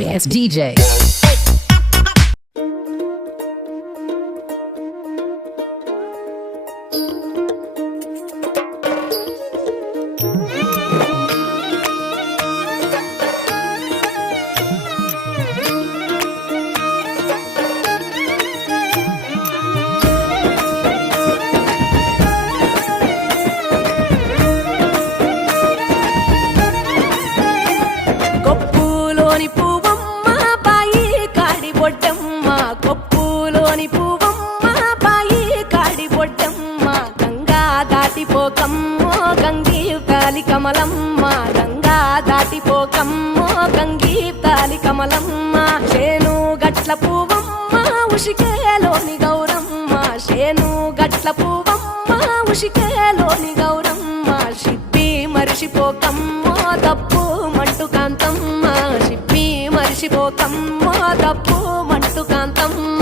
Notorious DJ. దాటిపోకమ్మో గంగీతాలి Kamalamma Ganga దాటిపోకమ్మో గంగీతాలి Kamalamma శేను గట్ల పువ్వమ్మ ఉషికేలోని గౌరమ్మ శేను గట్ల పువ్వమ్మ ఉషికేలోని గౌరమ్మ షిప్పి మరిషిపోకమ్మో తప్పు మంటు కాంతమ్మ షిప్పి మరిషిపోకమ్మో తప్పు మంటు కాంతమ్మ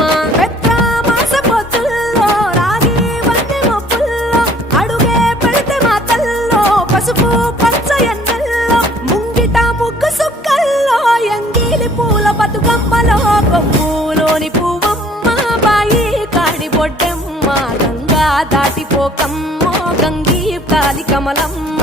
పసుపు పచ్చ ఎండల్లో ముంగిట ముగ్గు సుక్కల్లో ఎంగిలి పూల బతుకమ్మలో కొమ్ములోని పువ్వమ్మ బాయి కాడి బొడ్డమ్మ గంగా దాటిపోకమ్మో గంగీ తాలి కమలమ్మ